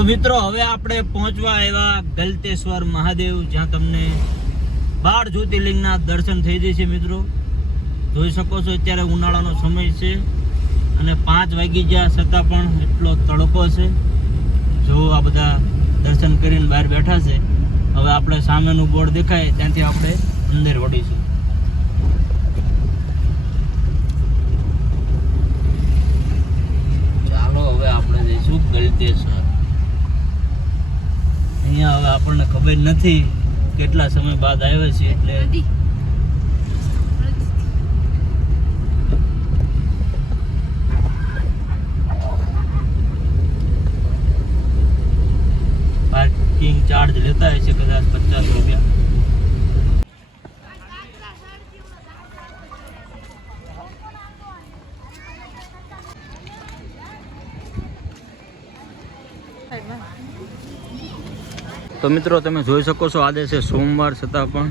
તો મિત્રો હવે આપણે પહોંચવા આવ્યા ગલતેશ્વર મહાદેવ, જ્યાં તમને 12 જ્યોતિર્લિંગના દર્શન થઈ જશે મિત્રો. જોઈ શકો છો અત્યારે ઉનાળાનો સમય છે અને 5 વાગી ગયા છતાં પણ એટલો તડકો છે. જો આ બધા દર્શન કરીને બહાર બેઠા છે. હવે આપણે સામેનું બોર્ડ દેખાય ત્યાંથી આપણે અંદર વળીશું. ચાલો હવે આપણે જઈશું ગલતેશ્વર. અહીંયા હવે આપણને ખબર નથી કેટલા સમય બાદ આવ્યા છે, એટલે પાર્કિંગ ચાર્જ લેતા હશે કદાચ 50 રૂપિયા. તો મિત્રો તમે જોઈ શકો છો આજે છે સોમવાર, છતાં પણ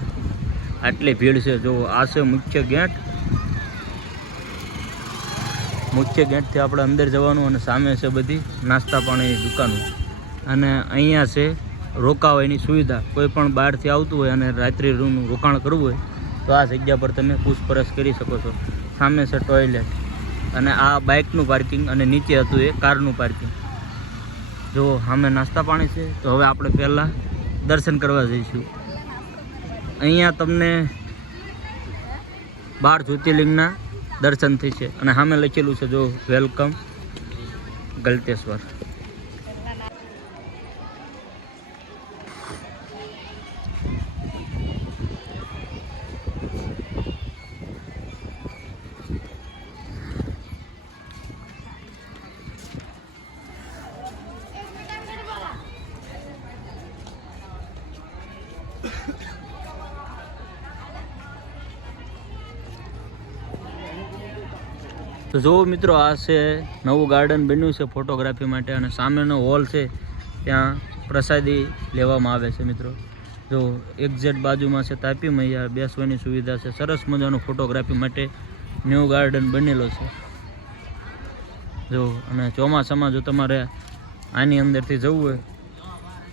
આટલી ભીડ છે. જો આ છે મુખ્ય ગેટ. મુખ્ય ગેટથી આપણે અંદર જવાનું અને સામે છે બધી નાસ્તા પાણીની દુકાનો. અને અહીંયા છે રોકાવાની સુવિધા. કોઈ પણ બહારથી આવતું હોય અને રાત્રિ રૂમનું રોકાણ કરવું હોય તો આ જગ્યા પર તમે પૂછપરછ કરી શકો છો. સામે છે ટોયલેટ અને આ બાઇકનું પાર્કિંગ અને નીચે હતું એ કારનું પાર્કિંગ. જો સામે નાસ્તા પાણી છે. તો હવે આપણે પહેલાં દર્શન કરવા જઈશું. અહીંયા તમને 12 જ્યોતિર્લિંગના દર્શન થઈ છે અને સામે લખેલું છે જો વેલકમ ગલતેશ્વર. તો જો મિત્રો આ છે નવું ગાર્ડન બન્યું છે ફોટોગ્રાફી માટે અને સામેનો હોલ છે ત્યાં પ્રસાદી લેવામાં આવે છે મિત્રો. જો એક્ઝેક્ટ બાજુમાં છે તાપી મૈયા, બેસવાની સુવિધા છે. સરસ મજાનું ફોટોગ્રાફી માટે ન્યૂ ગાર્ડન બનેલો છે. જો અને ચોમાસામાં જો તમારે આની અંદરથી જવું હોય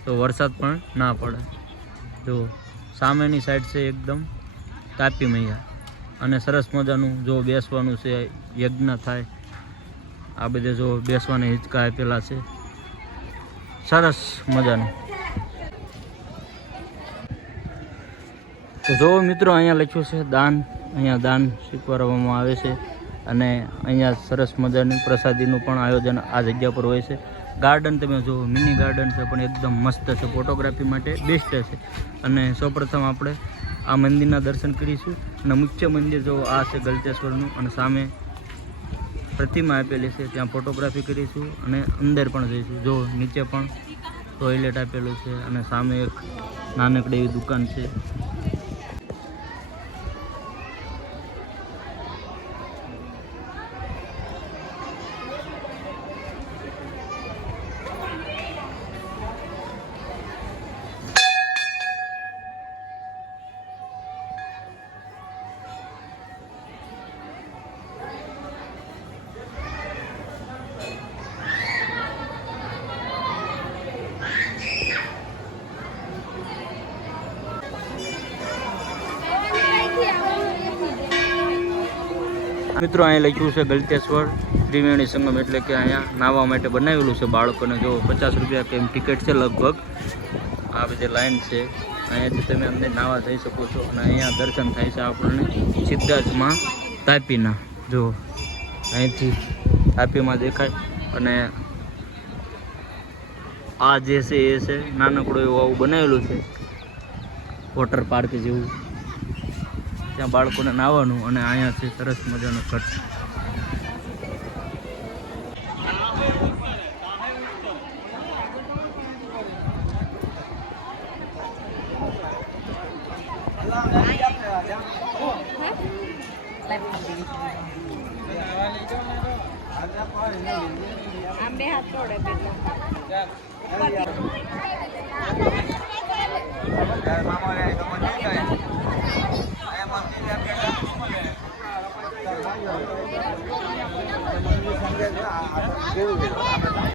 તો વરસાદ પણ ના પડે. જો સામેની સાઈડ છે એકદમ તાપી મૈયા અને સરસ મજાનું જો બેસવાનું છે, યજ્ઞ થાય. આ બધે જો બેસવાના હિંચકા આપેલા છે, સરસ મજાનું. તો જો મિત્રો અહીંયા લખ્યું છે દાન. અહીંયા દાન સ્વીકારવામાં આવે છે અને અહીંયા સરસ મજાની પ્રસાદીનું પણ આયોજન આ જગ્યા પર હોય છે. ગાર્ડન તમે જો મિની ગાર્ડન છે પણ એકદમ મસ્ત છે, ફોટોગ્રાફી માટે બેસ્ટ છે. અને સૌપ્રથમ આપણે આ મંદિરના દર્શન કરીશું અને મુખ્ય મંદિર જો આ છે ગલતેશ્વરનું અને સામે પ્રતિમા આપેલી છે ત્યાં ફોટોગ્રાફી કરીશું અને અંદર પણ જઈશું. જો નીચે પણ ટોયલેટ આપેલું છે અને સામે એક નાનકડી એવી દુકાન છે. મિત્રો અહીં લખ્યું છે ગલતેશ્વર ત્રિવેણી સંગમ, એટલે કે અહીંયા નાહવા માટે બનાવેલું છે બાળકોને. જો 50 રૂપિયા કેમ ટિકિટ છે લગભગ. આ બધી લાઈન છે, અહીંયાથી તમે અંદર નાહવા જઈ શકો છો. અને અહીંયા દર્શન થાય છે આપણને સિદ્ધાર્થમાં તાપીના. જો અહીંથી તાપીમાં દેખાય અને આ જે છે એ છે નાનકડું એવું આવું બનાવેલું છે વોટર પાર્ક જેવું. ત્યાં બાળકોને નાહવાનું અને અહીંયાથી સરસ મજાનો ખર્ચ.